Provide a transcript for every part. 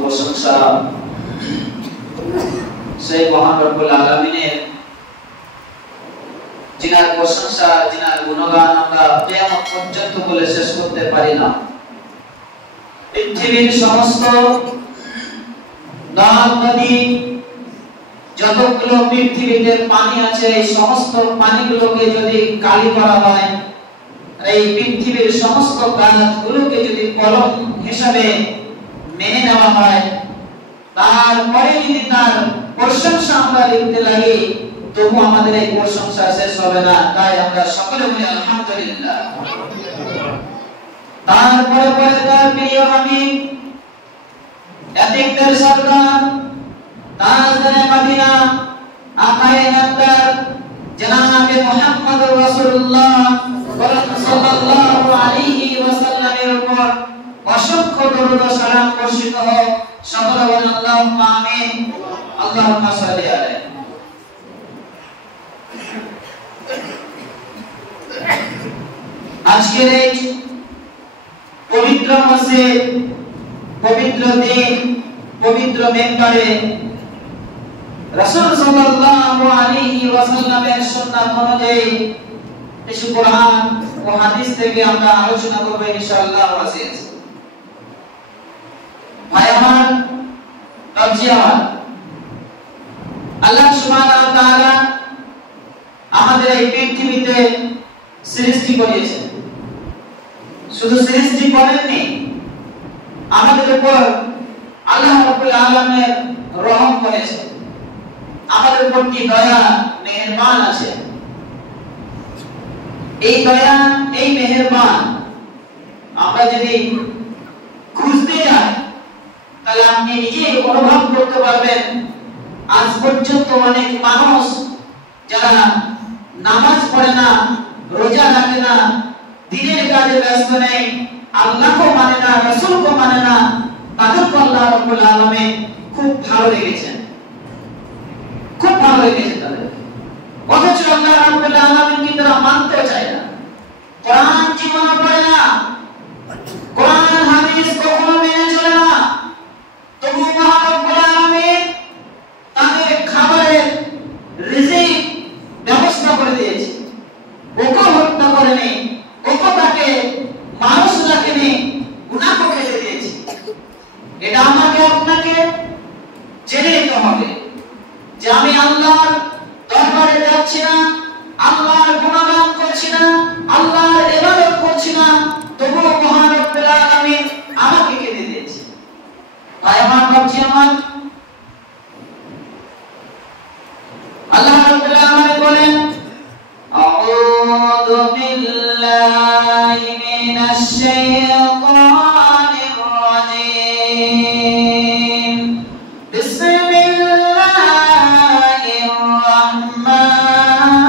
প্রশংসা সেই মহান রব্বুল আলামিনের, যিনার প্রশংসা, যিনার গুণগান আমরা কিয়ামত পর্যন্ত বলে শেষ করতে পারি না। পৃথিবীর সমস্ত নদ নদী, যতগুলো পৃথিবীতে পানি আছে, এই সমস্ত পানিগুলোকে যদি কালি করা হয়, এই পৃথিবীর সমস্ত গাছগুলোকে যদি কলম হিসাবে মেনে নেওয়া হয়, তারপরে যদি তার প্রশংসা আমরা লিখতে লাগি, তবু আমাদের এই প্রশংসা শেষ হবে না। তাই আমরা সকলে বলি আলহামদুলিল্লাহ। তারপরে পরে তার প্রিয় হাবিব, এতিকদের সরদার, তাজদারে মদিনা, আকায়ে নামদার জনাবে মুহাম্মদুর রাসূলুল্লাহ সাল্লাল্লাহু আলাইহি ওয়াসাল্লামের উপর অসংখ্য দরুদ ও সালাম বর্ষিত হোক। সকলে বলেন আল্লাহুম্মা আমিন। আল্লাহুম্মা সাল্লি আলাইহি। আজকের এই পবিত্র মসজিদ, পবিত্র দিন, পবিত্র মেম্বারে রাসূল সাল্লাল্লাহু আলাইহি ওয়াসাল্লামের সুন্নাত অনুযায়ী কিছু কোরআন ও হাদিস থেকে আমরা আলোচনা করব ইনশাআল্লাহ আজিজ। ভাই আমার, বাবজি আমার, আল্লাহ সুবহানাহু ওয়া তাআলা আমাদের এই পৃথিবীতে সৃষ্টি করেছেন। শুধু সৃষ্টি করেননি, আমাদের উপর আল্লাহ রাব্বুল আলামিন রহম করেছেন। আমাদের উপর কি দয়া, মেহেরবান আছে। এই দয়া, এই মেহেরবান আমরা যদি খুঁজতে যাই, তাহলে আপনি নিজেই অনুভব করতে পারবেন। আজ পর্যন্ত অনেক মানুষ যারা নামাজ পড়ে না, রোজা রাখে না, দিনের কাজে ব্যস্ত নেই, আল্লাহকে মানে না, রাসূলকে মানে না, তাদেরকে আল্লাহ রাব্বুল আলামিন খুব ভালো লেগেছেন, খুব ভালো লেগেছে তাদের। অথচ আল্লাহ রাব্বুল আলামিন কি তারা মানতে চায় না, কোরআন জীবনে পড়ে না, কোরআন হাদিস কখনো মেনে চলে না। তবু মহান রব্বুল আলামিন তাদের খাবারের রিজিক ব্যবস্থা করে দিয়েছে। ওকে হত্যা করেনি, ওকে তাকে মানুষ রাখেনি, উনাকে খেতে দিয়েছে। এটা আমাকে আপনাকে জেনে নিতে হবে যে আমি আল্লাহর দরবারে যাচ্ছি না, আল্লাহর গুণগান করছি না, আল্লাহর ইবাদত করছি না, তবুও মহান রব্বুল আলামিন আমাকে খেতে দিয়েছে। তাই আমার বাবজি আমার, আল্লাহ রাব্বুল আলামিন বলেন, আউযু বিল্লাহি মিনাশ শাইতানির রাজীম, বিসমিল্লাহির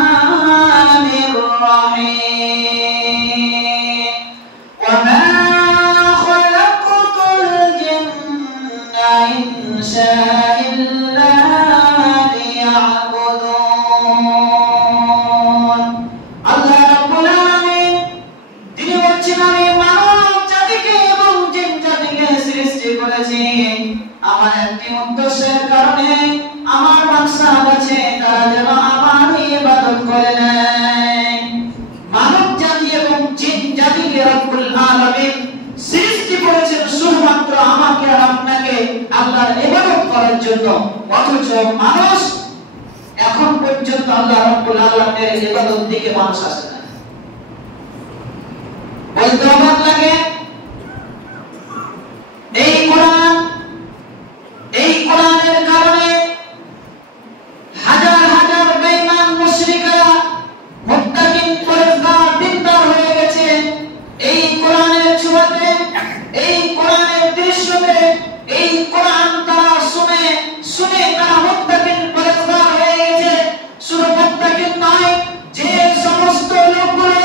রাহমানির রাহিম, ওয়া মা খালাকতুল জিন্না ইনসা ইল্লা লিয়াবুদুন। আল্লাহ রাব্বুল আলামিন তিনি বলছেন, আমি মানব জাতিকে এবং জিন জাতিকে সৃষ্টি করেছি আমার একটি উদ্দেশ্যের কারণে। আমার মাকসাদ আছে তারা যেন আমার ইবাদত করে নেয়। মানব জাতি এবং জিন জাতিকে রব্বুল আলামিন সৃষ্টি করেছেন শুধুমাত্র আমাকে আর আপনাকে আল্লাহর ইবাদত করার জন্য। অথচ মানুষ এখন পর্যন্ত আল্লাহ রাব্বুল আলামিনের ইবাদত দিকে মানুষ আসে না। বলতে অবাক লাগে, এই কোরআন, এই কোরআনের কারণে হাজার হাজার বেঈমান মুশরিকরা মুত্তাকিন পরহেজগার দিনদার হয়ে গেছে। এই কোরআনের ছোঁয়াতে, এই কোরআনের দৃশ্যতে, এই কোরআন তারা শুনে শুনে তারা মুত্তাকিন পরহেজগার হয়ে গেছে। শুধু মুত্তাকিন নয়, যে সমস্ত লোকগুলো,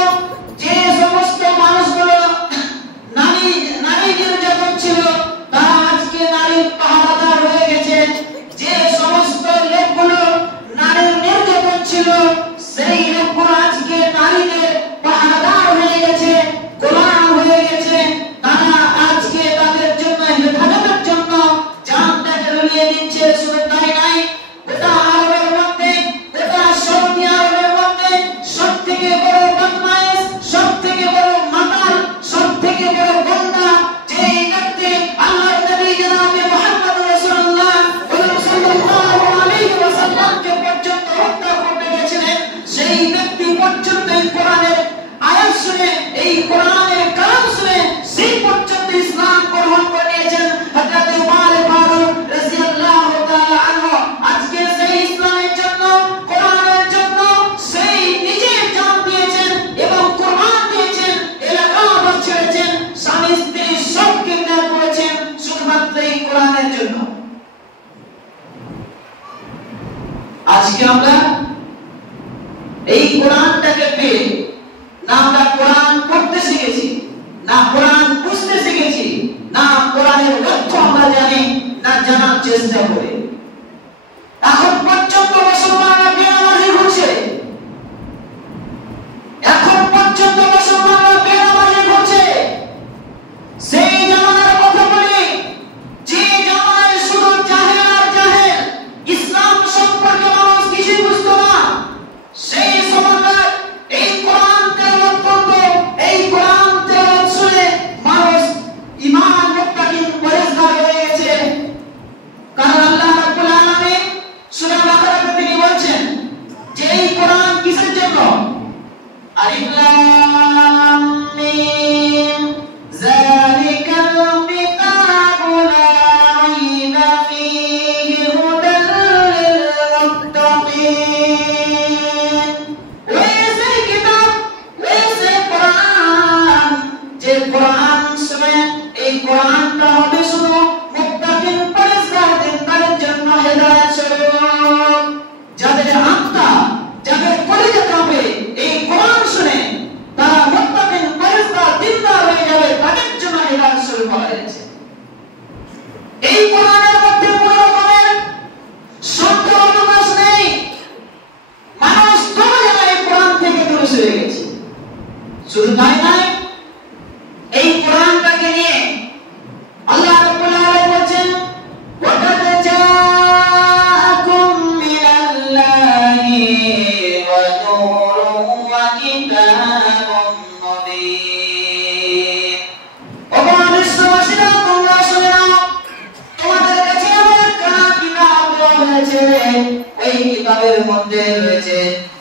যে সমস্ত মানুষগুলো শুধু তাই নাই, গোটা আরবের মধ্যে, গোটা সৌদি আরবের মধ্যে সবথেকে বড় বদমাইশ, সবথেকে বড় মাতাল, সবথেকে বড় গুন্ডা যেই ব্যক্তি আল্লাহর নবী জনাবে মুহাম্মদ রাসূলুল্লাহ সাল্লাল্লাহু আলাইহি ওয়াসাল্লামকে পর্যন্ত হত্যা করতে গেছিলেন, সেই ব্যক্তি পর্যন্ত এই কোরআনের আয়াত শুনে, এই কোরআনের কালাম শুনে সেই পর্যন্ত ইসলাম গ্রহণ করে নিয়েছেন। হযরত উমর ফারুক রাদিয়াল্লাহু তাআলা আনহু আজকে সেই ইসলামের জন্য, কোরআনের জন্য সেই নিজে জান দিয়েছেন এবং কোরআন দিয়েছেন, এলাকা ছেড়েছেন, স্বামী স্ত্রী সবকে ত্যাগ করেছেন শুধুমাত্র এই কোরআনের জন্য। আজকে আমরা এই কোরআনটাকে পেয়ে না আমরা কোরআন পড়তে শিখেছি, না কোরআন বুঝতে শিখেছি, না কোরআনের অর্থ আমরা জানি, না জানার চেষ্টা করি। এখন পর্যন্ত মুসলমানরা বেনামাজি ঘুরছে, এখন পর্যন্ত মুসলমানরা বেনামাজি ঘুরছে। সেই জামানার কথা বলি, যে জামানায় শুধু জাহেল আর জাহেল, ইসলাম সম্পর্কে মানুষ কিছুই বুঝতো না। সেই সময়কার এই কোরআন তেলাওয়াত করত, এই কোরআন তেলাওয়াত শুনে মানুষ ঈমান মুত্তাকিন পরেজগার হয়ে গেছে। কারণ আল্লাহ রাব্বুল আলামিন সূরা বাকারাতে তিনি বলছেন যে এই কোরআন কিসের জন্য? আলিফ লাম মিম যালিকাল কিতাবু লা রাইবা ফীহি হুদাল লিল মুত্তাকিন। ওই কিতাব, ওই কোরআন, যে কোরআন শুনে এই কোরআনটা হবে শুধু মুত্তাকিন পরেজগারদের জন্য হেদায়েত স্বরূপ। যাদের আত্মা, যাদের কলিজা কাঁপে এই কোরআন শুনে, তারা মুত্তাকিন পরেজগার দিনদার হয়ে যাবে, তাদের জন্য হেদায়েত স্বরূপ বলা হয়েছে। এই কোরআনের মধ্যে কোনো রকমের শব্দ অবকাশ নেই। মানুষ দূরে যায়, কোরআন থেকে দূরে সরে গেছে। শুধু তাই নয়, এই কোরআনটাকে নিয়ে আল্লাহ রাব্বুল আলামিন বলেন ওয়াকাদ জাআকুম মিনাল্লাহি ওয়া নূরুন ওয়া কিতাবুন মুবিন। ও বিশ্ববাসীরা, তোমরা শুনে নাও, তোমাদের কাছে আমার একটা কিতাব দেওয়া হয়েছে। ওই কিতাবের মধ্যে রয়েছে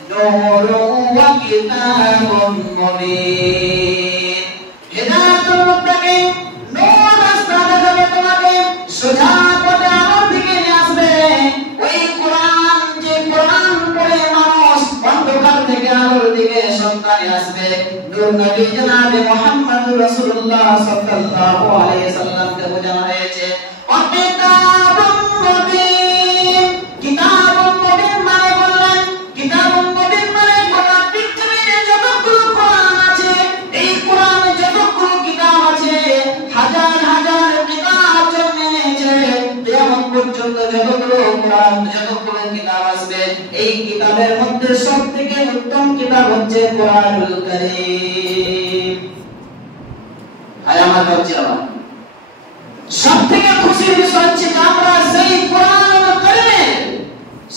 নূরুন ওয়া কিতাবুন মুবিন। হেদায়েতুল মুত্তাকিন, নূর রাস্তা দেখাবে তোমাকে, সোজা পথে আলোর দিকে নিয়ে আসবে। ওই কোরআন, যে কোরআন পড়ে মানুষ অন্ধকার থেকে আলোর দিকে সন্ধানে আসবে। নূর নবী জনাবে মুহাম্মদুর রাসূলুল্লাহ সাল্লাল্লাহু আলাইহি সাল্লামকে বোঝানো হয়েছে। কিতাবুন মুবিন, কিতাবুন মুবিন মানে বললেন, কিতাবুন মুবিন মানে গোটা পৃথিবীতে যতগুলো কোরআন আছে, এই কোরআনে যতগুলো কিতাব আছে, হাজার হাজার কিতাব জন্মেছে, কিয়ামত পর্যন্ত যতগুলো কোরআন, যতগুলো কিতাব আসবে, এই কিতাবের মধ্যে সবথেকে উত্তম কিতাব হচ্ছে কোরআনুল কারীম। আয় আমার বাচ্চারা, সবথেকে খুশির বিষয় হচ্ছে যে আমরা সেই কোরআনুল কারীমের,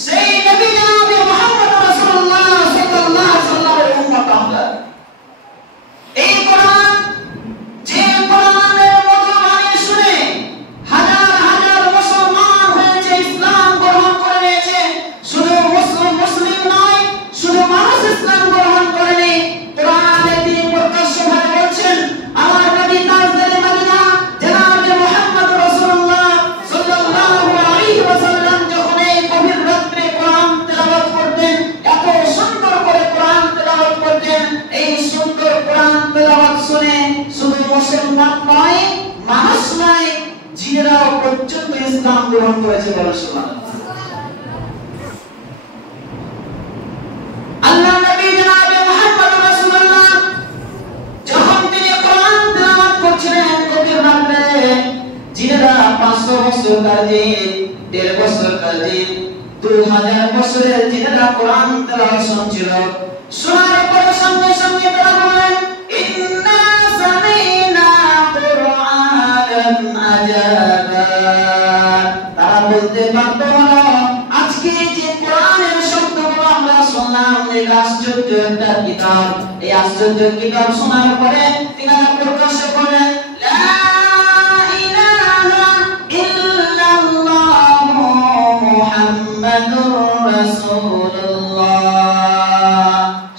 সেই নবী জনাবে মুহাম্মদ রাসূলুল্লাহ সাল্লাল্লাহু আলাইহি ওয়াসাল্লামের উম্মত আমরা। এই কোরআন, যে কোরআনের মধুর বাণী শুনে হাজার হাজার মুসলমান হয়েছে, ইসলাম গ্রহণ করে নিয়েছে। শুধু মুসলিম নয়, শুধু মানুষ ইসলাম গ্রহণ করেনি, কোরআনে তিনি প্রকাশ্যভাবে বলছেন, আমার নবী তাজদারে মদিনা জনাবে মুহাম্মদ রাসূলুল্লাহ সাল্লাল্লাহু আলাইহি ওয়াসাল্লাম যখন এই গভীর রাত্রে কোরআন তেলাওয়াত করতেন, এত সুন্দর করে কোরআন তেলাওয়াত করতেন, এই সুন্দর কোরআন তেলাওয়াত শুনে শুধু মুসলমান নয়, মানুষ নয়, জিনেরাও পর্যন্ত ইসলাম গ্রহণ করেছে। বলেন সুবহানাল্লাহ। আল্লাহ নবী জনাবে মুহাম্মদ রাসূলুল্লাহ যখন তিনি কোরআন তেলাওয়াত করছিলেন গভীর রাতে, জিনেরা 500 বছর কাজীন, 1.5 বছর কাজীন, 2000 বছরের জিনেরা কোরআন তেলাওয়াত শুনছিল। শোনার পরে সঙ্গে সঙ্গে তারা বলেন, ইন্না সামিনা কুরআনান আজাবা। তারা বলতে বাধ্য হলো। আজকে যে কোরআনের শব্দগুলো আমরা শুনলাম, এই আশ্চর্য একটা কিতাব, এই আশ্চর্য কিতাব শোনার পরে তিনারা প্রকাশ করেন লা ইলাহা ইল্লাল্লাহু মুহাম্মাদুর রাসূলুল্লাহ।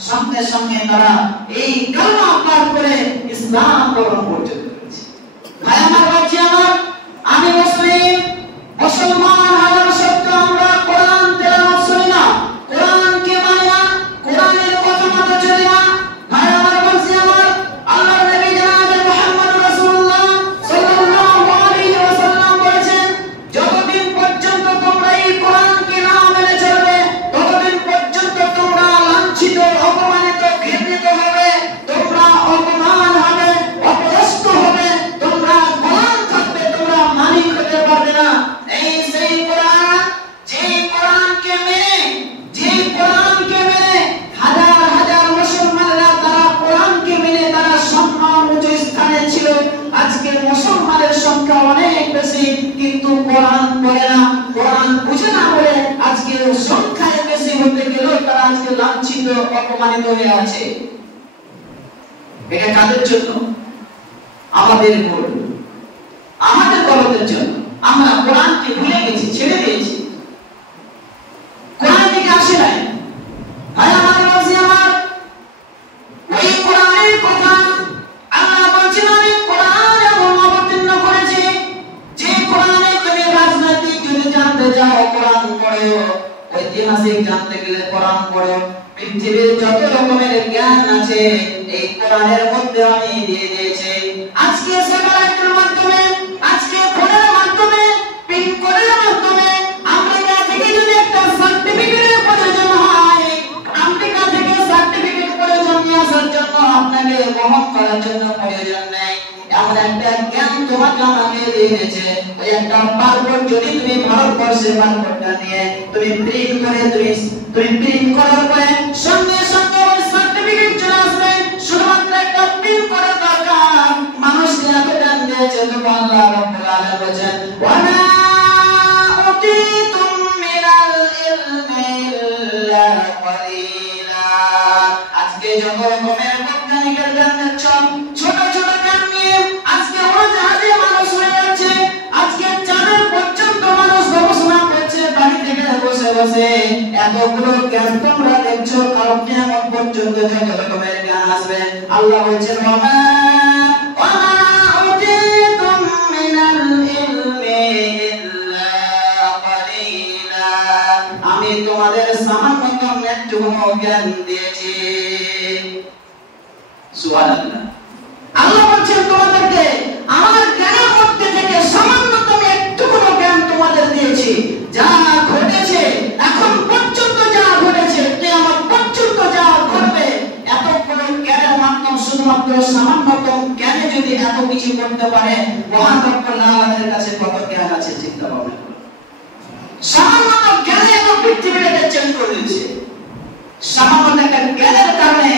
সঙ্গে সঙ্গে তারা এই কালেমা পাঠ করে ইসলাম গ্রহণ করতে পেরেছে। ভাই আমার, বাচ্চা আমার, আমি মুসলিম, মুসলমান হওয়ার সত্ত্বেও আমরা কোরআন তেলাওয়াত শুনি না, কোরআনকে মানি না, কোরআনের কথা মতো চলি না। ভাই আমার, বাচ্চা আমার, আল্লাহর নবী জনাব মুহাম্মদ রাসূলুল্লাহ সাল্লাল্লাহু আলাইহি ওয়াসাল্লাম বলেছেন, যতদিন পর্যন্ত তোমরা এই কোরআনকে না মেনে চলবে, ততদিন পর্যন্ত তোমরা লাঞ্ছিত, অপমানিত, ঘৃণিত হবে, তোমরা অপমান হবে, অপদস্থ হবে, তোমরা গোলাম থাকবে, তোমরা মালিক হতে পারবে না। এই সেই কোরআন, যে কোরআনকে মেনে হাজার হাজার মুসলমানরা তারা কোরআনকে মেনে তারা সম্মান উঁচু স্থানে ছিল। আজকে মুসলমানের সংখ্যা অনেক বেশি, কিন্তু কোরআন পড়ে না, কোরআন বুঝে না বলে আজকে সংখ্যায় বেশি হতে গেলেও তারা আজকে লাঞ্ছিত, অপমানিত হয়ে আছে। এটা কাদের জন্য? আমাদের ভুল, আমাদের গলতের জন্য। আমরা কোরআনকে ভুলে গেছি, ছেড়ে দিয়েছি, কোরআন থেকে আসে নাই। ভাই আমার, বাজি আমার, ওই কোরআনের কথা আল্লাহ বলছেন, আমি কোরআন এমন অবতীর্ণ করেছি যে কোরআনে তুমি রাজনৈতিক যদি জানতে যাও কোরআন পড়ো, ঐতিহাসিক জানতে গেলে কোরআন পড়ো, পৃথিবীর যত রকমের জ্ঞান আছে এই কোরআনের মধ্যে আমি দিয়ে দিয়েছি। আজকে স্যাটেলাইটের মাধ্যমে, আজকে ফোনের মাধ্যমে, পিন কোডের মাধ্যমে আমেরিকা থেকে যদি একটা সার্টিফিকেটের প্রয়োজন হয়, আমেরিকা থেকে সার্টিফিকেট প্রয়োজন নিয়ে আসার জন্য আপনাকে বহন করার জন্য প্রয়োজন নেই। এমন একটা জ্ঞান তোমাকে আমাকে দিয়েছে। ওই একটা পাসপোর্ট যদি তুমি ভারতবর্ষের পাসপোর্টটা নিয়ে তুমি প্রিন্ট করে তুমি প্রিন্ট করার পরে সঙ্গে সঙ্গে ওই সার্টিফিকেট চলে আসবে। শুধুমাত্র একটা প্রিন্ট করার দরকার। মানুষ এত জ্ঞান দিয়েছে, তো আল্লাহ রাব্বুল আলামিন বলেন ওয়ালা উতিতুম মিনাল ইলমি ইল্লা ক্বালিলা। আজকে যত রকমের বৈজ্ঞানিকের জ্ঞান দিচ্ছ, ছোট ছোট জ্ঞান নিয়ে আজকে উড়োজাহাজে মানুষ হয়ে যাচ্ছে, আজকে চাঁদের পর্যন্ত মানুষ গবেষণা করছে বাড়ি থেকে বসে বসে। এতগুলো জ্ঞান তোমরা দেখছো, কাল কিয়ামত পর্যন্ত যত রকমের জ্ঞান আসবে আল্লাহ বলছেন ওয়ামা উতিতুম মিনাল ইলমি ইল্লা ক্বালিলা। আমি তোমাদের সামান্যতম একটু জ্ঞান দিয়েছি। সুবহানাল্লাহ। আল্লাহ বলছেন তোমাদেরকে আমার জ্ঞানের মধ্যে থেকে সামান্যতম একটুকু জ্ঞান তোমাদের দিয়েছি। যা ঘটেছে এখন পর্যন্ত, যা ঘটেছে কিয়ামত পর্যন্ত যা ঘটবে, এতগুলো জ্ঞানের মাধ্যম শুধুমাত্র সামান্যতম জ্ঞানে যদি এত কিছু করতে পারে, মহান রব্বুল আলামিনের কাছে কত জ্ঞান আছে চিন্তা ভাবনা করুন। সামান্য জ্ঞানে এত পৃথিবীটাকে চেঞ্জ করে দিয়েছে। সামান্য একটা জ্ঞানের কারণে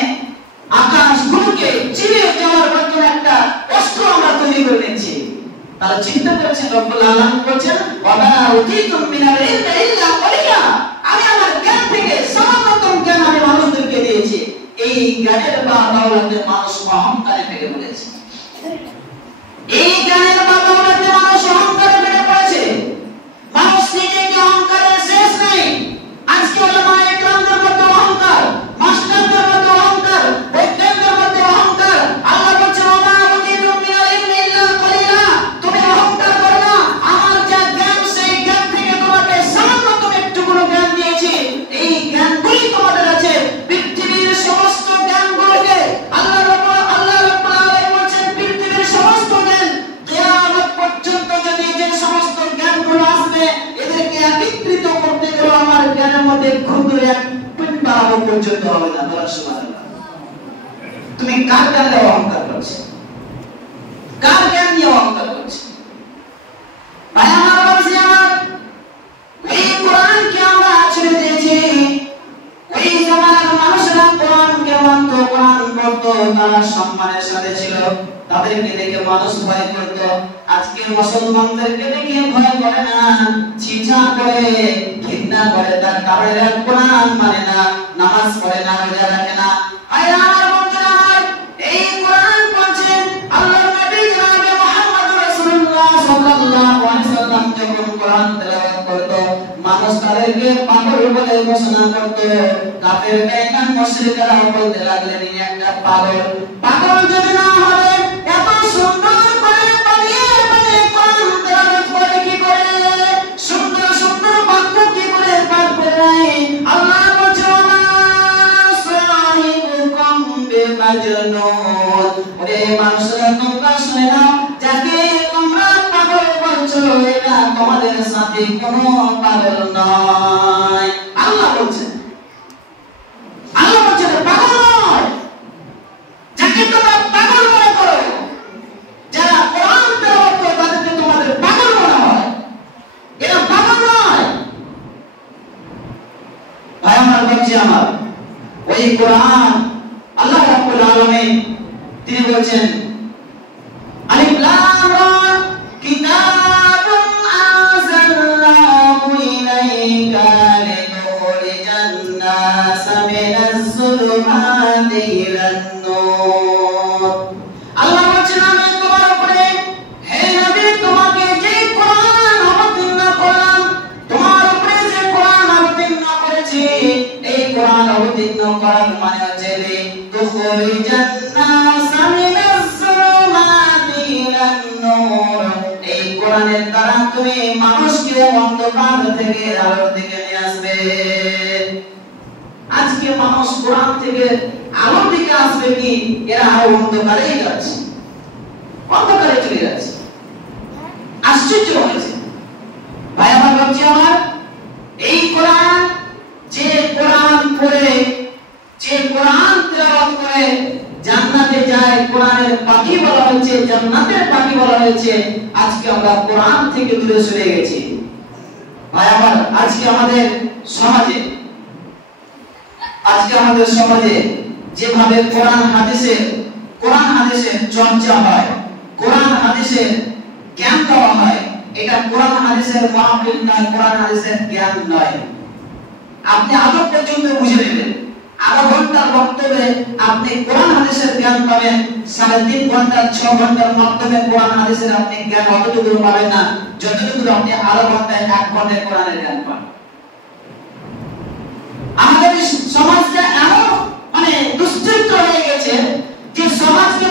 আকাশগুলোকে চিরে যাওয়ার মতো একটা অস্ত্র আমরা তৈরি করে নিয়েছি। তারা চিন্তা করেছেন, রব্বুল আলামিন বলেছেন ওয়ালা উতিতুম মিনাল ইলমি ইল্লা ক্বালিলা। আমি আমার জ্ঞান থেকে সামান্যতম জ্ঞান আমি মানুষদেরকে দিয়েছি। এই জ্ঞানের বাদৌলতে মানুষ অহংকারে ফেলে পড়েছে। এই জ্ঞানের বাদৌলতে মানুষ অহংকারে ফেলে পড়েছে। মানুষ নিজেকে অহংকারের শেষ নেই। আজকে উলামায়ে ইকরামদের মধ্যে অহংকার, মাস্টারদের মধ্যে অহংকার, বৈজ্ঞানিকদের মধ্যে অহংকার। আল্লাহ বলছেন ওমা উতিতুম মিনাল ইলমি ইল্লা ক্বালিলা। তুমি অহংকার করো না, আমার যা জ্ঞান সেই জ্ঞান থেকে তোমাকে সামান্যতম একটুকু জ্ঞান দিয়েছি। এই জ্ঞানগুলি তোমাদের আছে। পৃথিবীর সমস্ত জ্ঞানগুলোকে আল্লাহ রাব্বুল আলামিন বলছেন পৃথিবীর সমস্ত জ্ঞান কিয়ামত পর্যন্ত যদি যে সমস্ত জ্ঞানগুলো আসবে এদেরকে একত্রিত করতে গেলে আমার জ্ঞানের মধ্যে ক্ষুদ্র এক পিণ্ড পর্যন্ত হবে না। সুবহানাল্লাহ। তুমি কার জ্ঞান নিয়ে অহংকার করছো? কার জ্ঞান নিয়ে অহংকার করছো? ভাই আমার, বাবাজি আমার, এই কোরআনকে আমরা ছেড়ে দিয়েছি। ওই জামানার মানুষরা কোরআনকে মানত, কোরআন পড়তো, তারা সম্মানের সাথে ছিল, তাদেরকে দেখে মানুষ ভয় করত। আজকে আজকে মুসলমানদেরকে দেখে ভয় করে না, ছিছা করে, ঘৃণা করে, তার কারণে কোরআন মানে না, নামাজ পড়ে না, রোজা রাখে না। আয়ার বন্ধুরা, এই কোরআন পড়ছেন আল্লাহর নবী জনাবে মুহাম্মদ রাসূলুল্লাহ সাল্লাল্লাহু আলাইহি সাল্লাম যখন কোরআন তেলাওয়াত করত, মানুষ তাদেরকে পাগল বলে ঘোষণা করত। কাফের বেঈমান মুশরিকরা বলতে লাগলেন, ইনি একটা পাগল। পাগল যদি না হবে এত সুন্দর করে পালিয়ে পালিয়ে কোরআন তেলাওয়াত করে কি করে, সুন্দর সুন্দর বাক্য কি করে পাঠ করে। আল্লাহ বলেন, সাহিবুকুম বিমাজনুন, ওরে মানুষরা তোমরা শুনে নাও, যাকে তোমরা পাগল বলছো এটা তোমাদের সাথে কোনো পাগল নয়। আল্লাহ বলছেন, আল্লাহ বলছেন পাগল নয়, যাকে তোমরা পাগল মনে করো, যারা কোরআন তেলাওয়াত করে তাদেরকে তোমাদের পাগল মনে হয়, এরা পাগল নয়। ভাই আমার, বলছি আমার, ওই কোরআন আল্লাহ রাব্বুল আলামিন তিনি বলেছেন, আলিফ লাম রা কিতাবুন আনজালনাহু ইলাইকা লিনুখরিজান নাসা মিনাজ যুলুমাতি ইলান নূর। আল্লাহ বলেছেন, আমি তোমার উপরে হে নবী তোমাকে যে কোরআন অবতীর্ণ করলাম, তোমার উপরে যে কোরআন অবতীর্ণ করেছি, এই কোরআন অবতীর্ণ করার মানে হচ্ছে লিনুখরিজান নাসা মিনাজ যুলুমাতি ইলান নূর। এই কোরআনের দ্বারা তুমি মানুষকে অন্ধকার থেকে আলোর দিকে নিয়ে আসবে। আজকে মানুষ কোরআন থেকে আলোর দিকে আসবে কি, এরা আরো অন্ধকারেই যাচ্ছে, অন্ধকারে চলে যাচ্ছে। আশ্চর্য হয়েছে ভাই আমার, ভাবছি আমার, এই কোরআন, যে কোরআন পড়ে, যে কোরআন তেলাওয়াত করে জান্নাতে যায়, কোরআনের পাখি বলা হয়েছে, জান্নাতের পাখি বলা হয়েছে। আজকে আমরা কোরআন থেকে দূরে সরে গেছি ভাই আমার। আজকে আমাদের সমাজে যেভাবে কোরআন হাদিসের চর্চা হয়, কোরআন হাদিসের জ্ঞান দেওয়া হয়, এটা কোরআন হাদিসের মাহফিল নয়, কোরআন হাদিসের জ্ঞান নয়। আপনি আদব পর্যন্ত বুঝে নেবেন, আধা ঘন্টার বক্তব্যে আপনি কোরআন হাদিসের জ্ঞান পাবেন, 3.5 ঘন্টা 6 ঘন্টার মাধ্যমে কোরআন হাদিসের আপনি জ্ঞান অতটুকু পাবেন না যতটুকু আপনি আধা ঘন্টায় 1 ঘন্টায় কোরআনের জ্ঞান পান। আমাদের সমাজটা এমন দুশ্চিন্তা হয়ে গেছে যে সমাজকে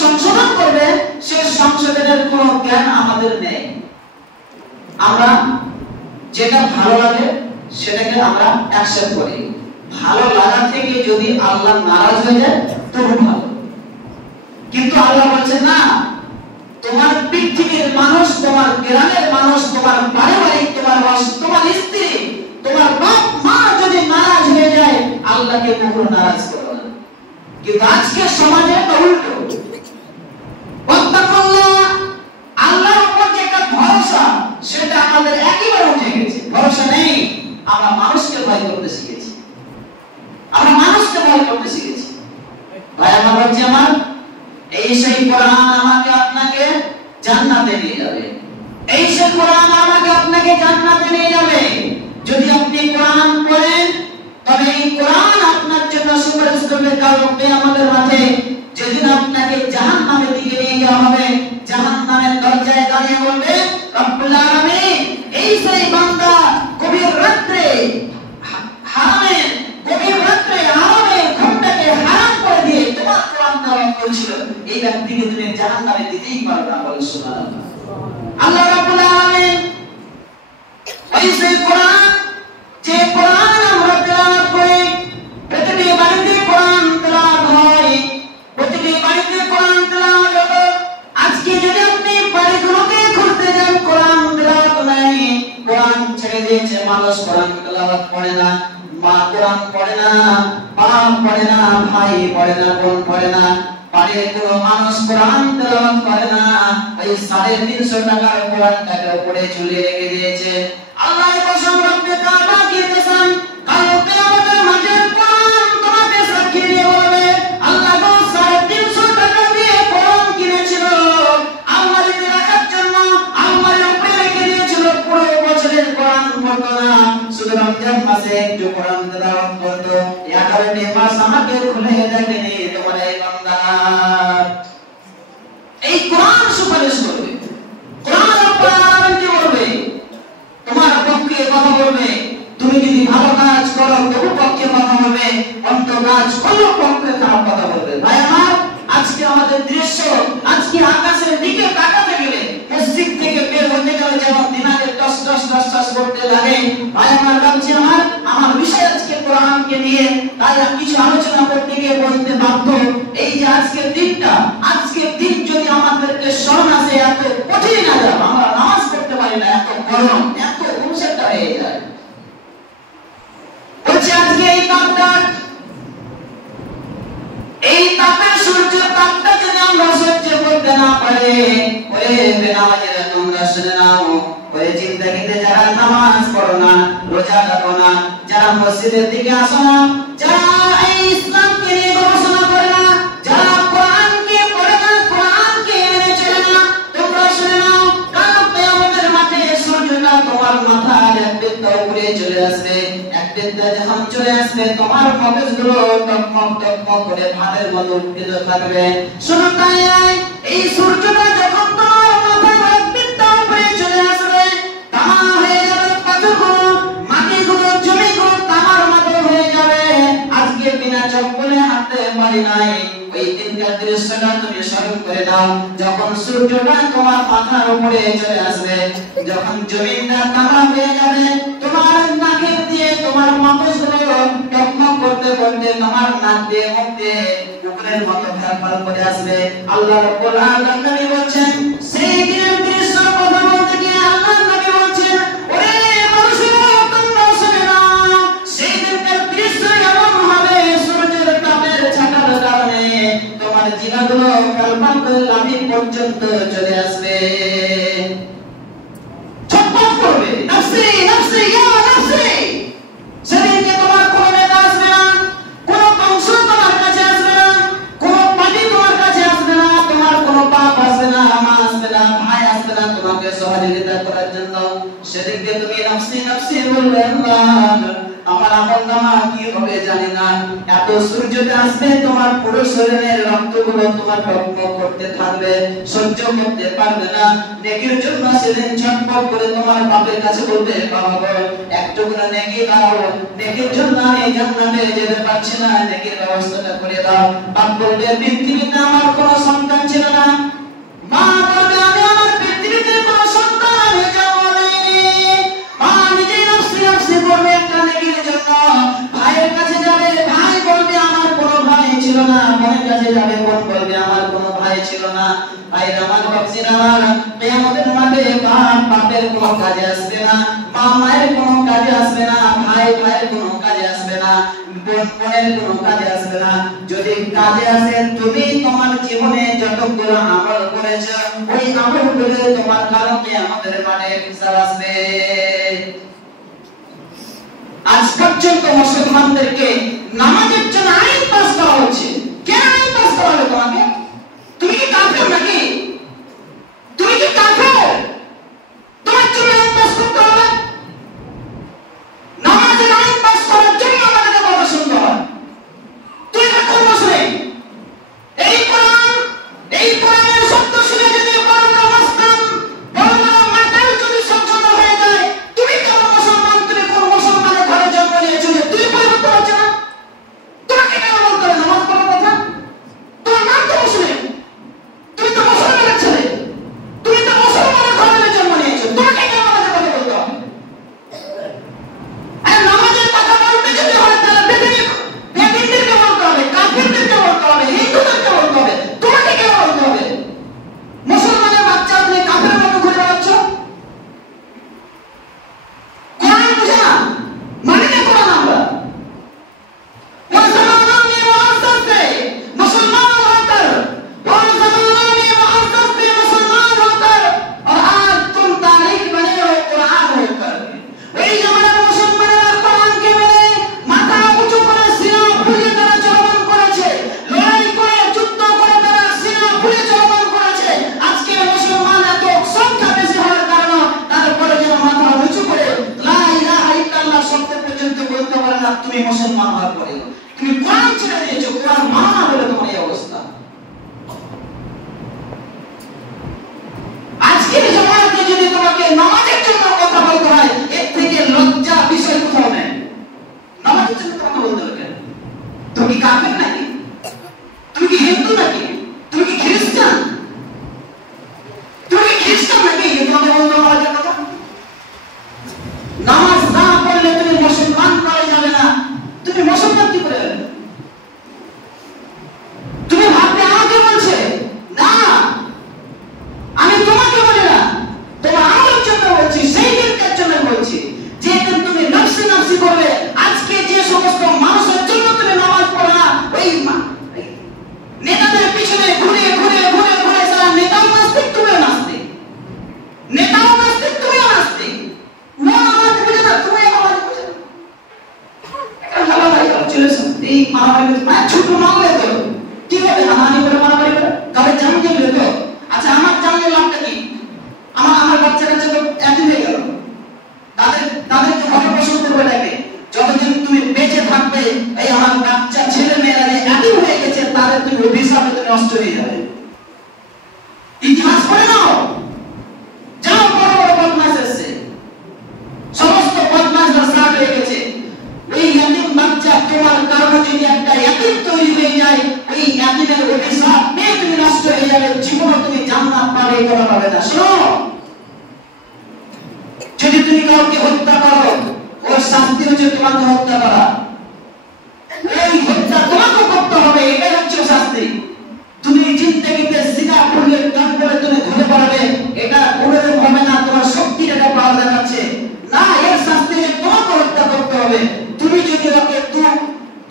সংশোধন করবে, সে সংশোধনের কোনো জ্ঞান আমাদের নেই। আমরা যেটা ভালো লাগে সেটাকে আমরা অ্যাকসেপ্ট করি, ভালো লাগা থেকে যদি আল্লাহ নারাজ হয়ে যায় তবু ভালো। কিন্তু আল্লাহ বলছেন না, তোমার পৃথিবীর মানুষ, তোমার গ্রামের মানুষ, তোমার পারিবারিক, তোমার স্ত্রী, তোমার বাপ মা যদি নারাজ হয়ে যায়, আল্লাহকে কখনো নারাজ করো না। কিন্তু আজকে সমাজে তো উল্টো, আল্লাহর উপর যে একটা ভরসা, সেটা আমাদের একেবারে উঠে গেছে। ভরসা নেই, আমরা মানুষকে ভয় করতে শিখেছি, ভাই আমার, ভাবছি আমার, এই সেই কোরআন আমাকে আপনাকে জান্নাতে নিয়ে যাবে, এই সেই কোরআন আমাকে আপনাকে জান্নাতে নিয়ে যাবে। যদি আপনি কোরআন পড়েন, তবে এই কোরআন আপনার জন্য সুপারিশ করবে কাল কিয়ামতের মাঠে, যেদিন আপনাকে জাহান্নামের দিকে নিয়ে যাওয়া হবে। জাহান্নামের দরজায় দাঁড়িয়ে বলবে, রব্বুল আলামিন, এই সেই বান্দা গভীর রাত্রে আরামের ঘুমটাকে হারাম করে দিয়ে তোমার কোরআন তেলাওয়াত করেছিল, এই ব্যক্তিকে তুমি জাহান্নামে দিতেই পারবে না। বলে সুবহানাল্লাহ। আল্লাহ রাব্বুল আলামিন এই সেই কোরআন, যে কোরআন আমরা তেলাওয়াত করি, প্রতিটি বাড়িতে কোরআন তেলাওয়াত হয়, প্রতিটি বাড়িতে কোরআন তেলাওয়াত হবে। আজকে যদি আপনি বাড়িগুলোতে ঘুরতে যান, কোরআন তেলাওয়াত নাই, কোরআন ছেড়ে দিয়েছে মানুষ, কোরআন তেলাওয়াত পড়ে না, মা কোরআন পড়ে না, বাপ পড়ে না, ভাই পড়ে না, বোন পড়ে না, বাড়ির কোনো মানুষ কোরআন তেলাওয়াত করে না। এই 350 টাকার কোরআনটাকে উপরে ঝুলিয়ে রেখে দিয়েছে। আল্লাহর কসম, রব্বে কাবা কি কসম, কাল কিয়ামতের মাঠে কোরআন তোমাকে সাক্ষী দিয়ে বলবে, আল্লাহ গো 350 টাকা দিয়ে কোরআন কিনেছিল, আলমারিতে রাখা রমজান মাসে একটু কোরআন তেলাওয়াত করতো 11টি মাস আমাকে খুলে দেখেনি তোমার এই বান্দা এই কোরআন সুপারিশ করবে কোরআন আপনার কি বলবে তোমার পক্ষে কথা বলবে তুমি যদি ভালো কাজ করো তবু পক্ষে কথা বলবে অন্ত কাজ করলে পক্ষে খারাপ কথা বলবে ভাই আমার আজকে আমাদের দৃশ্য আজকে আকাশের দিকে তাকাতে গেলে মসজিদ থেকে বের হতে গেলে যেমন দিনাকে টস টস টস টস করতে লাগে ভাই আমার ভাবছি আমার বিষয় আজকে কোরআনকে নিয়ে তাই কিছু আলোচনা করতে গিয়ে বলতে বাধ্য এই যে আজকের দিনটা আজকের দিন যদি আমাদেরকে স্মরণ আসে এত কঠিন আযাব আমরা নামাজ পড়তে পারি না এত গরম এত উৎসাহটা হয়ে যায় বলছি আজকে এই তাপটা এই তাপের সূর্যের তাপটা যদি আমরা সহ্য করতে না পারি ওরে বেনামাজিরা তোমরা শুনে নাও ওরে জিন্দেগিতে যারা নামাজ পড়ো না রোজা রাখো না যারা মসজিদের দিকে আসো না যারা এই ইসলামকে নিয়ে গবেষণা করে না যারা কোরআনকে পড়ে না কোরআনকে মেনে চলে না তোমরা শুনে নাও কাল কিয়ামতের মাঠে সূর্যটা তোমার মাথার এক বিন্দু উপরে চলে আসবে এক বিন্দু যখন চলে আসবে তোমার মগজগুলো টকমক টকমক করে ভাতের মতো উঠতে থাকবে শোনো তাই এই সূর্যটা যখন তোমার মাথার এক বিন্দু উপরে চলে আসবে তামা হয়ে যাবে পাথরগুলো মাটিগুলো জমিগুলো তামার মতো হয়ে যাবে আজকে বিনা চপ্পলে হাঁটতে পারি নাই ওই দিনকার দৃশ্যটা তুমি স্মরণ করে দাও যখন সূর্যটা তোমার মাথার উপরে চলে আসবে যখন জমিনটা তামা হয়ে যাবে তোমার নাকের দিয়ে তোমার মগজগুলো টকমক করতে করতে তোমার নাক দিয়ে মুখ দিয়ে কুকুরের মতো ফেরফার করে আসবে আল্লাহ রাব্বুল আলামিন বলছেন সেই দিনের দৃশ্য কথা বলতে গিয়ে আল্লাহ নবী বলছেন ওরে মানুষেরা তোমরা শুনে নাও সেই দিনের দৃশ্য এমন হবে সূর্যের তাপের ছাটার কারণে তোমার জিনাগুলো কালপাল করে লাভি পর্যন্ত চলে আসবে ছটফট করবে নফসি নফসি ইয়া নফসি সেদিনকে তোমার কোনো নেতা আসবে না কোনো বংশ তোমার কাছে আসবে না কোনো পার্টি তোমার কাছে আসবে না তোমার কোনো বাপ আসবে না মা আসবে না ভাই আসবে না তোমাকে সহযোগিতা করার জন্য সেদিনকে তুমি নফসি নফসি বলবে আমার আমলনামা কি হবে জানি না এত সূর্যতে আসবে তোমার পুরো শরীরের রক্তগুলো তোমার টকবক করতে থাকবে সহ্য করতে পারবে না নেকির জন্য সেদিন ছটফট করে তোমার বাপের কাছে বলবে বাবা গো একটু করে নেকি দাও নেকির জন্য আমি জান্নাতে যেতে পারছি না নেকির ব্যবস্থাটা করে দাও বাপ বলবে পৃথিবীতে আমার কোনো সন্তান ছিল না মা বলবে আমি আমার পৃথিবীতে কোনো সন্তান আমি জন্ম দেইনি মা নিজে নফসি নফসি বলবে একটা নেকির জন্য ভাইয়ের কাছে যাবে ভাই বলবে আমার কোনো ভাই ছিল না বোনের কাছে যাবে বোন বলবে আমার কোনো ভাই ছিল না ভাইরা আমার বাপজিরা কিয়ামতের মাঠে বাপ বাপের কোনো কাজে আসবে না মা মায়ের কোনো কাজে আসবে না ভাই ভাইয়ের কোনো কাজে আসবে না বোন বোনের কোনো কাজে আসবে না যদি কাজে আসে তুমি তোমার জীবনে যতগুলো আমল করেছো ওই আমলগুলো তোমার কারণে কিয়ামতের মাঠে হিসাব আসবে আজ পর্যন্ত মুসলমানদেরকে নামাজের জন্য আইন পাস করা হচ্ছে কেন আইন পাস করা হলো তোমাকে তুমি কি কাফের নাকি তুমি কি কাফের তোমার জন্য আইন পাস করতে হবে নামাজের আইন পাস করার জন্য আমাদেরকে কথা শুনতে হয় তুই না কোন মুসলিম এই কোরআনের শব্দ শুনে যদি বর্ণ মুসলিম বর্ণ মাতাল যদি সংশোধন হয়ে যায় তুমি কেন মুসলমান তুমি কোন মুসলমানের ঘরে জন্ম নিয়েছো তুই পরিবর্তন হচ্ছে না তোমাকে কেন বলতে হবে নামাজ পড়ার কথা তোমার নাম তো মুসলিম তুমি তো তুমি মুসলমান হওয়ার পরে তুমি কোরআন ছেড়ে দিয়েছো, কোরআন মানা না বলে তোমার এই অবস্থা। আজকের জামাতে যদি তোমাকে নামাজের জন্য কথা বলতে হয়, এর থেকে লজ্জা বিষয় কোথাও নেই। নামাজের জন্য কথা বলতে হবে কেন? তুমি কি কাফের নাকি? তুমি কি হিন্দু নাকি? তুমি কি খ্রিস্টান? তুমি কি খ্রিস্টান নাকি তোমাকে বলতে নামাজের কথা? নামাজ না পড়লে তুমি মুসলমান হয়ে যাবে না। তুমি মুসলমান কি করে হবে? তুমি ভাববে আমাকে বলছে না, আমি তোমাকে বলি না, তোমার আমার জন্য বলছি, সেই দিনটার জন্য বলছি যে দিন তুমি নফসি নফসি করবে। আজকে যে সমস্ত মানুষের জন্য তুমি নামাজ পড়ো না, ওই নেতাদের পিছনে ঘুরে ঘুরে ঘুরে ঘুরে সারা নেতাও নাস্তিক, তুমিও নাস্তিক, নেতাও নাস্তিক, তুমিও নাস্তিক। নামাজ বুঝে না, তুমি নামাজ বুঝে না। একটা ভালো ভাই চলেছে এই মারামারি, ছোট মামলা তো কি হবে, হানাহানি করে মারামারি করে তবে জামিন দিবে তো। আচ্ছা আমার জানলে লাভটা কি? আমার বাচ্চা কাচ্চা তো এত হয়ে গেল, তাদের ঘরে বসে করবে নাকি? যতদিন তুমি বেঁচে থাকবে এই আমার বাচ্চা ছেলে মেয়েরা যে এত হয়ে গেছে, তাদের তুমি অভিশাপে তুমি নষ্ট হয়ে যাবে। ইতিহাস পড়ে নাও, যাও বড় বড় বদমাশ এসছে, সমস্ত বদমাশরা স্টার্ট হয়ে গেছে। ওই ইয়াতিম বাচ্চা তোমার কারণে যদি একটা ইয়াতিম তৈরি হয়ে যায়, ওই ইয়াতিমের অভিশাপ নিয়ে তুমি নষ্ট হয়ে যাবে, জীবনে তুমি জান্নাত পাবে করা পাবে না। শোনো, যদি তুমি কাউকে হত্যা করো, ওর শাস্তি হচ্ছে তোমাকে হত্যা করা। এই হত্যা তোমাকে করতে হবে, এটা হচ্ছে শাস্তি। তুমি জিন্দেগিতে জিনা করলে কাম করে তুমি ঘুরে পড়াবে, এটা কোনোরকম হবে না, তোমার শক্তির এটা পাওয়া দেখাচ্ছে না। এর শাস্তি তোমাকে হত্যা করতে হবে। তুমি যদি ওকে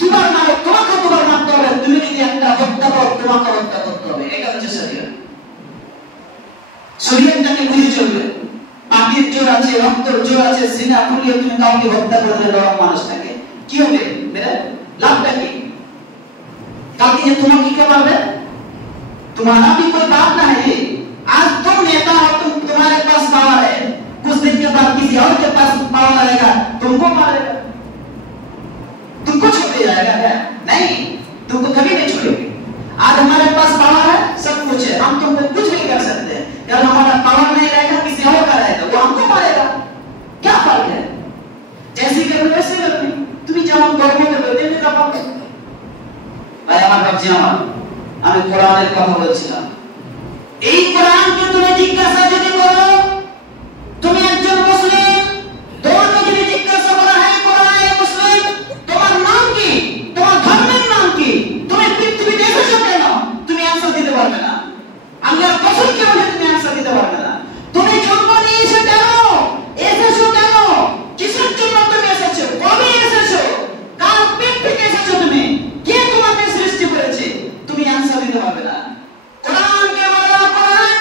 তোমার নামে তোমাকে তোমার মারতে হবে, তুমি যদি একটা হত্যা করো তোমাকে হত্যা করতে হবে। এটা হচ্ছে শরীয়ত। শরীয়তটাকে বুঝে চলবে। পাখির জোর আছে, রক্তের জোর আছে, সিনা খুলিয়ে তুমি কাউকে হত্যা করলে নরম মানুষটাকে কি হবে? মেরে লাভটা কি? কালকে যে তোমাকে কে মারবে? तुम्हारा भी कोई बात ना है। आज तुम नेता हो, तुम्हारे पास पावर है, कुछ दिन के बाद किसी और के पास पावर आएगा, तुमको मारेगा, तुमको छोड़ जाएगा क्या? नहीं, तुमको कभी नहीं छोड़ेंगे। आज हमारे पास पावर है, सब कुछ है, हम तुमको कुछ नहीं कर सकते। जब हमारा पावर नहीं रहेगा, किसी और का रहेगा, वो हमको मारेगा। क्या फर्क है? जैसे करने वैसे करने, তুমি যেমন কর্ম করবে তেমনি তা পাবে। ভাই আমার ভাবছি আমি কোরআনের কথা বলছিলাম। এই কোরআনকে তুমি জিজ্ঞাসা যদি করো, তুমি একজন মুসলিম, তোমাকে যদি জিজ্ঞাসা করা হয় কোরআনে মুসলিম তোমার নাম কি, তোমার ধর্মের নাম কি, তুমি পৃথিবীতে এসেছো কেন, তুমি অ্যানসার দিতে পারবে না। আল্লাহর কসম কি বলে তুমি অ্যানসার দিতে পারবে না। তুমি জন্ম নিয়েছো কেন, এসেছো কেন, কিসের জন্য তুমি এসেছো, কবে এসেছো, কার পেট থেকে এসেছো, তুমি কে তোমাকে সৃষ্টি করেছে, তুমি অ্যানসার দিতে পারবে না। কোরআনকে বলা কোরআন,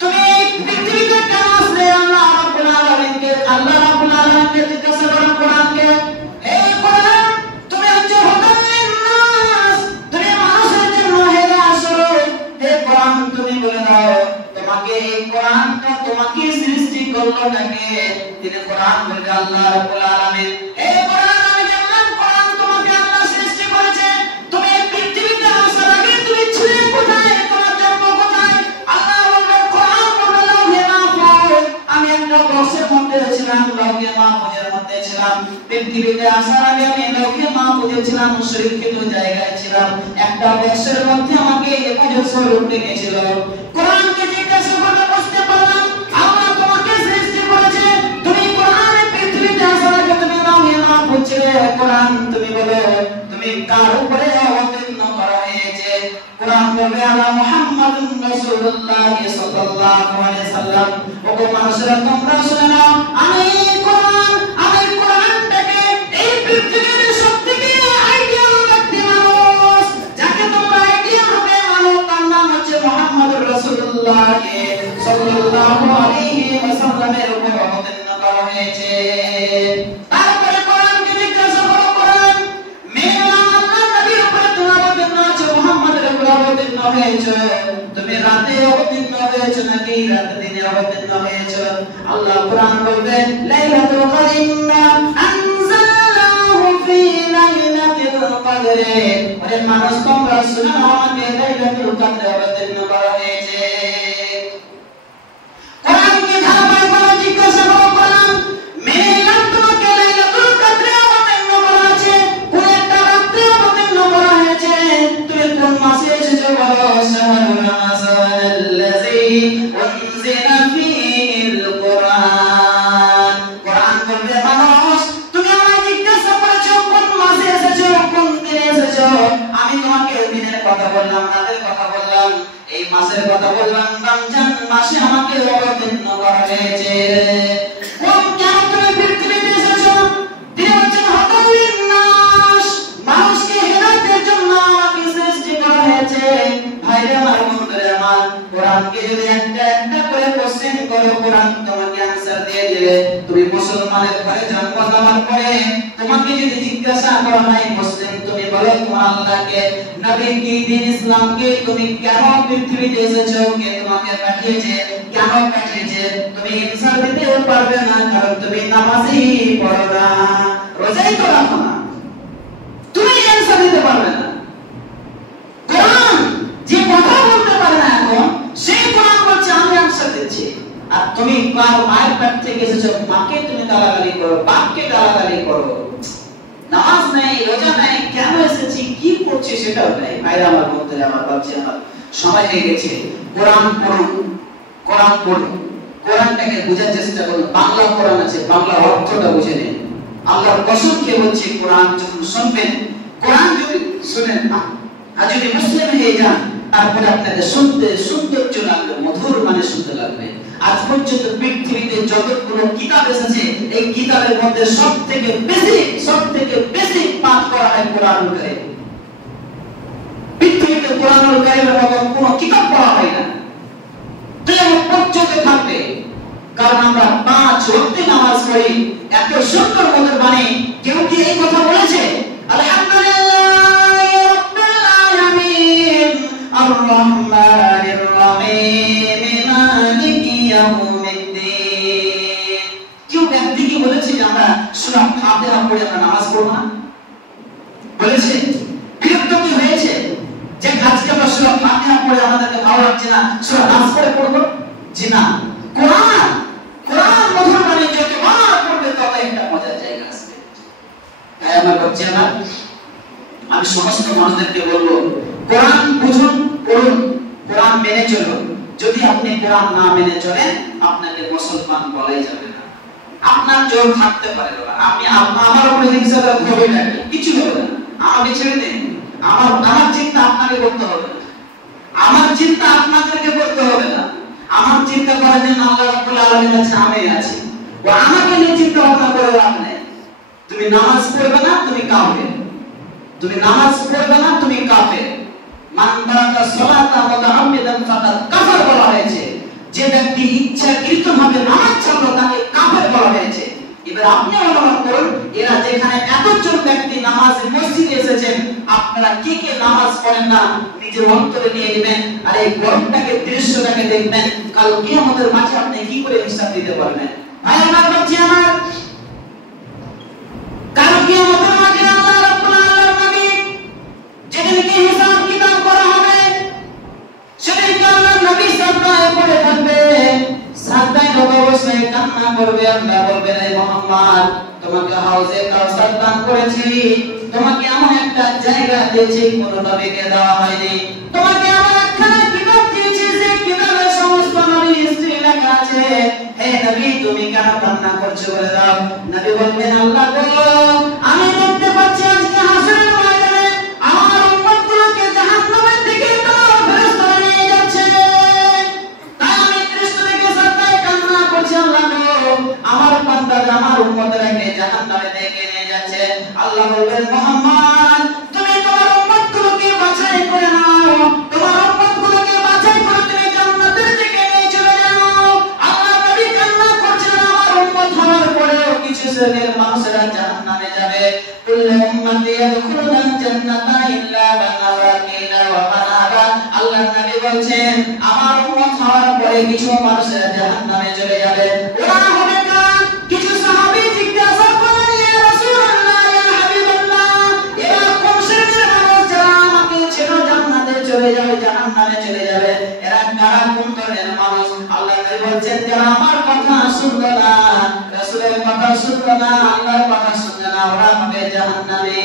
তুমি পৃথিবীতে কেন আসলে? আল্লাহ রাব্বুল আলামিনকে জিজ্ঞাসা করো কোরআনকে, হে কোরআন তুমি হচ্ছে হুদাল লিন-নাস, তুমি মানুষের জন্য হেদায়েত স্বরূপ। হে কোরআন তুমি বলে দাও তোমাকে এই কোরআনটা তোমাকে সৃষ্টি করলো নাকি? তিনি কোরআন বলবে আল্লাহ রাব্বুল আলামিন। হে কোরআন আমি জানলাম কোরআন তোমাকে আল্লাহ সৃষ্টি করেছে, তুমি পৃথিবীতে আসার আগে তুমি ছিলে কোথায়, তোমার জন্ম কোথায়? আল্লাহ বলবে কোরআন বলবে লাউহে মাহফুজ, আমি একটা বক্সের মধ্যে ছিলাম, লাউহে মাহফুজের মধ্যে ছিলাম। পৃথিবীতে আসার আগে আমি লাউহে মাহফুজে ছিলাম, সুরক্ষিত জায়গায় ছিলাম, একটা বক্সের মধ্যে আমাকে হেফাজত স্বরূপ রেখেছিল। কোরআনকে জিজ্ঞাসা করলে বুঝতে পারলাম আল্লাহ তোমাকে সৃষ্টি করেছে, তুমি কোরআনে পৃথিবীতে আসার আগে তুমি লাউহে মাহফুজ ছিলে। কোরআন তুমি বলো তুমি কার উপরে অবতীর্ণ করা হয়েছে? কোরআন বলবে আলা মুহাম্মাদুর রাসূলুল্লাহ সাল্লাল্লাহু আলাইহি সাল্লাম। ওগো মানুষেরা তোমরা শুনে নাও, আমি কোরআনটাকে এই পৃথিবীর সবথেকে আইডিয়াল ব্যক্তি মানুষ, যাকে তোমরা আইডিয়াল রূপে মানো, তার নাম হচ্ছে মুহাম্মাদুর রাসূলুল্লাহ সাল্লাল্লাহু আলাইহি ওয়াসাল্লামের উপর অবতীর্ণ করা হয়েছে। তারপরে কোরআনকে জিজ্ঞাসা করো, কোরআন অবতীর্ণ হয়েছে, তুমি রাতে অবতীর্ণ হয়েছে নাকি রাতে দিনে অবতীর্ণ হয়েছে? আল্লাহ কোরআন বলবে লাইলাতুল কদর আনজালনাহু রে ওরে মানুষ তোমরা শুনো আমাকে লাইলাতুল কদরে অবতীর্ণ করা হয়েছে। কোরআন কি ধারাবাহিক ভাবে জিজ্ঞাসা করো কোরআন মেনে নিলাম তোমাকে লাইলাতুল কদরে অবতীর্ণ করা আছে, কোন একটা রাতে অবতীর্ণ করা হয়েছে, তুমি কোন মাসে এসেছো বলো। শাহরুল রমাযানাল্লাযী উনজিলা ফীহিল কুরআন। কোরআন বলবে মানুষ তুমি আমায় জিজ্ঞাসা করেছো কোন মাসে এসেছো, কোন দিনে এসেছো, আমি তোমাকে ওই দিনের কথা বললাম, রাতের কথা বললাম, এই মাসের কথা বললাম, রমজান মাসে আমাকে অবতীর্ণ করা হয়েছে। কোন কেন তুমি পৃথিবীতে এসেছো? তিনি বলছেন হাদালিন নাস, মানুষকে হেদায়েতের জন্য আমাকে সৃষ্টি করা হয়েছে। ভাইরে আমার, বন্ধুরে আমার, কোরআনকে যদি একটা একটা করে কোশ্চেন করো কোরআন তোমাকে आंसर দিয়ে দিবে। তুমি মুসলমানের ঘরে জন্ম নেওয়ার পরে তোমাকে যদি জিজ্ঞাসা করা হয় মুসলিম তুমি বলো তোমার আল্লাহকে, নবী কি দিন ইসলামকে তুমি কেন পৃথিবীতে এসেছো, কে তোমাকে পাঠিয়েছে, কেন পাঠিয়েছে, তুমি आंसर দিতে পারবে না, কারণ তুমি নামাজই পড়ো না, রোজাই তো রাখো না, তুমি आंसर দিতে পারবে না। কোরআন যে কথা বলতে পারে না এখন, সেই কোরআন বলছে আমি आंसर দিচ্ছি। আর তুমি কার মায়ের পেট থেকে এসেছো, মাকে তুমি গালাগালি করো, বাপকে গালাগালি করো, নামাজ নাই, রোজা নাই, কেন এসেছি, কি করছি সেটাও নাই। ভাইরা আমার, বন্ধুরা আমার, বাচ্চা আমার, সময় হয়ে গেছে। কোরআন পড়ুন, কোরআন পড়ুন, কোরআনটাকে বোঝার চেষ্টা করুন। বাংলা কোরআন আছে, বাংলা অর্থটা বুঝে নিন। আল্লাহর কসম খেয়ে বলছি, কোরআন যখন শুনবেন, কোরআন যদি শুনেন আর যদি মুসলিম হয়ে যান, তারপরে আপনাদের শুনতে সৌন্দর্য লাগবে, মধুর মানে শুনতে লাগবে। আজ পর্যন্ত পৃথিবীতে যতগুলো কিতাব এসেছে, এই কিতাবের মধ্যে সবথেকে বেশি পাঠ করা হয় কোরআনুল কারীম। পৃথিবীতে কোরআনুল কারীমের মতো কোনো কিতাব পড়া হয় না, কিয়ামত পর্যন্ত থাকবে। কারণ আমরা 5 ওয়াক্তে নামাজ পড়ি, এত সুন্দর মধুর বাণী। কেউ কি এই কথা বলেছে? আলহামদুলিল্লাহি রাব্বিল আলামিন আর-রাহমানির রহিম মালিকি ইয়াউমিদ্দিন। কেউ ব্যক্তি কি বলেছে যে আমরা সূরা ফাতিহা পড়ে আমরা নামাজ পড়ব না? বলেছে? বিরক্ত কি হয়েছে যে আজকে আমরা সূরা ফাতিহা পড়ে আমাদেরকে ভালো লাগছে না, সূরা নাস পড়ে পড়ব? জি না। কোরআন মধুর বাণী যত বার পড়বে তত একটা মজার জায়গা আসবে। তাই আমার বাচ্চারা, আমি সমস্ত মানুষদেরকে বলবো, কোরআন বুঝুন, পড়ুন, কোরআন মেনে চলুন। যদি আপনি কোরআন না মেনে চলেন, আপনাকে মুসলমান বলাই যাবে না। আপনার জোর থাকতে পারে না, আমি আমার উপরে হিংসা করে হবে না, কিছু হবে না, আমাকে ছেড়ে দিন। আমার চিন্তা আপনাকে করতে হবে না, আমার চিন্তা আপনাদেরকে করতে হবে না। আমার চিন্তা করার জন্য আল্লাহ রাব্বুল আলামিন আছে, আমি আছি। ও আমাকে নিয়ে চিন্তা ভাবনা করে লাভ নেই। তুমি নামাজ পড়বে না, তুমি কাফের। তুমি নামাজ পড়বে না, তুমি কাফের। মান তারাকা সালাতা মুতাআম্মিদান ফাকাদ কাফার বলা হয়েছে। যে ব্যক্তি ইচ্ছাকৃতভাবে নামাজ ছাড়লো তাকে কাফের বলা হয়েছে। এবার আপনি অনুমান করুন, এরা যেখানে এতজন ব্যক্তি নামাজ মসজিদে এসেছেন, আপনারা কে কে নামাজ পড়েন না নিজের অন্তরে নিয়ে নেবেন। আর এই গরমটাকে, দৃশ্যটাকে দেখবেন, কাল কিয়ামতের মাঠে আপনি কি করে হিসাব দিতে পারবেন? ভাই আমার, বাচ্চা আমার, কাল কিয়ামতের মাঠে আল্লাহ রাব্বুল আলামিন নবী যেদিনকে হিসাব কিতাব করা হবে, সেদিনকে আল্লাহ নবী সাজদায় পড়ে থাকবে, সাজদায় অবস্থায় কান্না করবে। আল্লাহ বলবেন, হে মুহাম্মদ, তোমাকে হাউজে কাউসার দান করেছি, তোমাকে এমন একটা জায়গা দিয়েছি কোন নবীকে দেওয়া হয়নি, তোমাকে এমন একটা কিতাব দিয়েছি যে কিতাবে সমস্ত নবীর হিস্ট্রি লেখা আছে। হে নবী, তুমি কেন কান্না করছো বলে দাও। নবী বলবেন, আল্লাহ গো, আমি দেখতে পাচ্ছি আজকে হাসরের ময়দানে আমার উম্মতগুলোকে জাহান্নামের দিকে তারা ফেরেশতারা নিয়ে যাচ্ছে, তাই আমি দৃষ্টি থেকে সাজদায় কান্না করছি। আল্লাহ গো, আমার বান্দারা, আমার উম্মতরাকে জাহান্নামে দিকে নিয়ে যাচ্ছে। আল্লাহ বলবেন, মুহাম্মদ, তুমি তোমার উম্মতগুলোকে বাছাই করে নাও, তোমার উম্মতগুলোকে বাছাই করে তুমি জান্নাতের দিকে নিয়ে চলে যাও। আল্লাহ নবী কান্না করছেন, আমার উম্মত হওয়ার পরেও কিছু শ্রেণীর মানুষেরা জাহান্নামে যাবে। কুল্লু উম্মতি ইয়াদখুলুল জান্নাতা ইল্লা মান আবাকিলা ওয়া মান আবা। আল্লাহ নবী বলছেন, আমার উম্মত হওয়ার পরে কিছু মানুষেরা জাহান্নামে চলে যাবে। ওরা হবে কার? কিছু সাহাবী জিজ্ঞাসা করলেন, ইয়া রাসূলুল্লাহ, ইয়া হাবিবাল্লাহ, এরা কোন শ্রেণীর যারা আমার কথা শুনলো না, রাসূলের কথা শুনলো না, আল্লাহর কথা শুনলো না, ওরা হবে জাহান্নামে।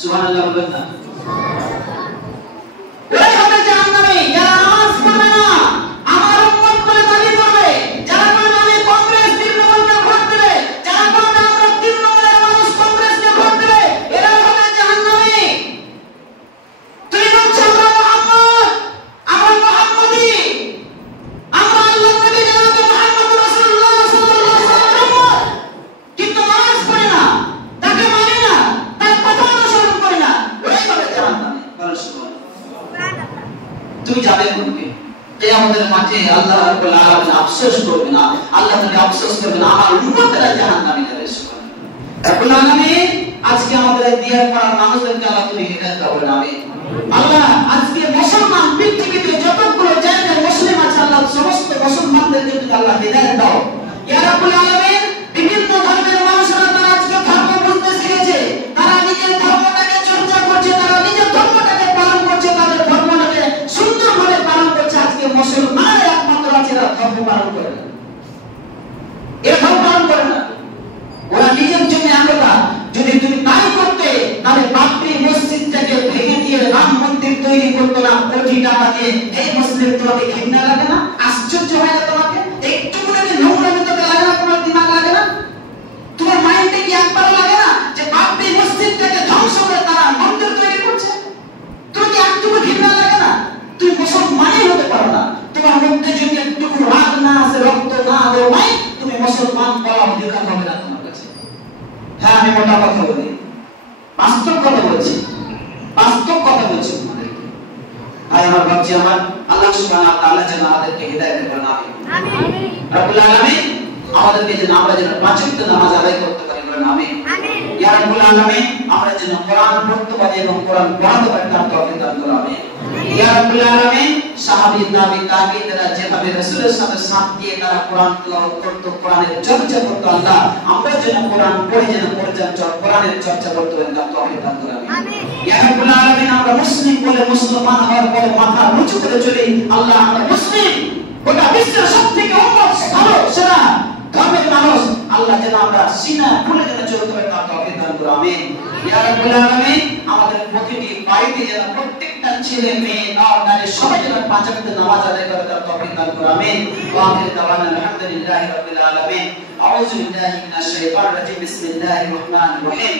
সুবহানাল্লাহ বলবেন না? ওরা হবে জাহান্নামে যারা নামাজ পড়বে না, আমার উম্মত বলে দাবি করবে, যারা বলে আমি কংগ্রেস তৃণমূলকে ভোট দেবে, যারা বলে আমরা তৃণমূলের মানুষ কংগ্রেসকে ভোট দেবে, এরা হবে জাহান্নামে। তুই বলছিস আমরা মুহাম্মদ, আমরা মুহাম্মদী, আমরা আল্লাহর নবী জনাব মুহাম্মদ রাসূলুল্লাহ সাল্লাল্লাহু আলাইহি ওয়াসাল্লাম, কিন্তু নামাজ পড়ি না, তাকে মানি না, তার কথা অনুসরণ করি না, ওরাই হবে জাহান্নামে। বলেন সুবহানাল্লাহ। তুমি যাবে কোনকে? কিয়ামতের মাঠে আল্লাহ রাব্বুল আলামিন আফসোস করবে না, আল্লাহ তাআলা আফসোস করবে না, আমার উম্মতরা জাহান্নামে যাবে। সুবহানাল্লাহ। রাব্বুল আলামিন আজকে আমাদের দিয়ার পাড়ার মানুষদেরকে আল্লাহ তুমি হিদায়াত দাও বলেন আমিন। আল্লাহ আজকে মুসলমান পৃথিবীতে যতগুলো জায়গায় মুসলিম আছে আল্লাহ সমস্ত মুসলমানদেরকে তুমি আল্লাহ হিদায়াত দাও। ইয়া রাব্বুল আলামিন বিভিন্ন ধর্মের মানুষরা তারা আজকে ধর্ম বুঝতে শিখেছে, তারা নিজের ধর্মটাকে চর্চা করছে, তারা নিজের ধর্মটাকে পালন করছে, তাদের ধর্মটাকে সুন্দরভাবে পালন করছে। আজকে মুসলমানরা একমাত্র আছে যারা ধর্ম পালন করে না, এরা ধর্ম পালন করে না, ওরা নিজের জন্য একতা। যদি তুমি তাই করতে তাহলে বাবরি মসজিদটাকে ভেঙে দিয়ে রাম মন্দির তৈরি করতে না কোটি টাকা দিয়ে, এই মুসলিম তোমাকে ঘৃণা লাগে না? আশ্চর্য হয় না তোমাকে? একটু করে নোংরামি তোকে লাগে না? তোমার দিমাগ লাগে না? তোমার মাইন্ডে কি একবারও লাগে না যে বাবরি মসজিদটাকে ধ্বংস করে তারা মন্দির তৈরি করছে? তোমার কি একটু ঘৃণা লাগে না? তুমি মুসলমানই হতে পারো না, তোমার মধ্যে যদি একটু রাগ না আসে, রক্ত না দৌড়ায়, তুমি মুসলমান বলা অধিকার হবে না তোমার কাছে। হ্যাঁ, আমি মোটা কথা বলি, বাস্তব কথা বলছি, বাস্তব কথা বলছি তোমাদেরকে। ভাই আমার, ভাবছি আমার আল্লাহ সুবহানাহু ওয়া তাআলা যেন আমাদেরকে হিদায়াত করেন। আমিন। রাব্বুল আলামিন আমাদেরকে যেন আমরা যেন পাঁচ ওয়াক্ত নামাজ আদায় করতে পারি বলেন আমিন। ইয়া রাব্বুল আলামিন আমরা যেন কোরআন পড়তে পারি এবং কোরআন পড়াতে পারি তার তৌফিক দান করুন আমিন। ইয়া রাব্বুল আলামিন সাহাবী তাবি তাবিঈনরা যেভাবে রাসূলের সাথে সাথ দিয়ে তারা কোরআন তেলাওয়াত করত, কোরআনের চর্চা করত, আল্লাহ আমরা যেন কোরআন পড়ে যেন কোরআনের চর্চা করতে পারি তার তৌফিক দান করুন আমিন। ইয়া রাব্বুল আলামিন আমরা মুসলিম বলে মুসলমান হওয়ার পরে মাথা উঁচু করে চলি, আল্লাহ আমরা মুসলিম, গোটা বিশ্বের সবথেকে উন্নত ভালো সেরা ধর্মের মানুষ, আল্লাহ যেন আমরা সিনা খুলে যেন চলতে পারি তার তৌফিক দান করুন আমিন। ইয়া রাব্বুল আলামিন আমাদের প্রতিটি বাড়িতে যেন প্রত্যেকটা ছেলে মেয়ে নারী সবাই যেন পাঁচ ওয়াক্ত নামাজ আদায় করে তার তৌফিক দান করুন আমিন। ওয়া আখিরু দাওয়ানা আলহামদুলিল্লাহি রাব্বিল আলামিন। আউযু বিল্লাহি মিনাশ শাইতানির রাজিম। বিসমিল্লাহির রহমানির রহিম।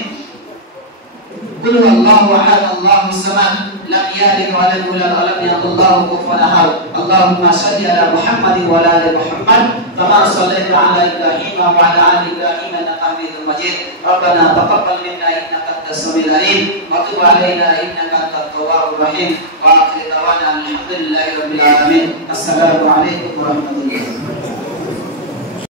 قل هو الله احد الله الصمد لم يلد ولم يولد ولم يكن له كفوا احد اللهم صل على محمد وعلى ال محمد كما صليت على ابراهيم وعلى ال ابراهيم انك حميد مجيد ربنا تقبل منا انك انت السميع العليم وتب علينا انك انت التواب الرحيم واخر دعوانا الحمد لله رب العالمين السلام عليكم ورحمه الله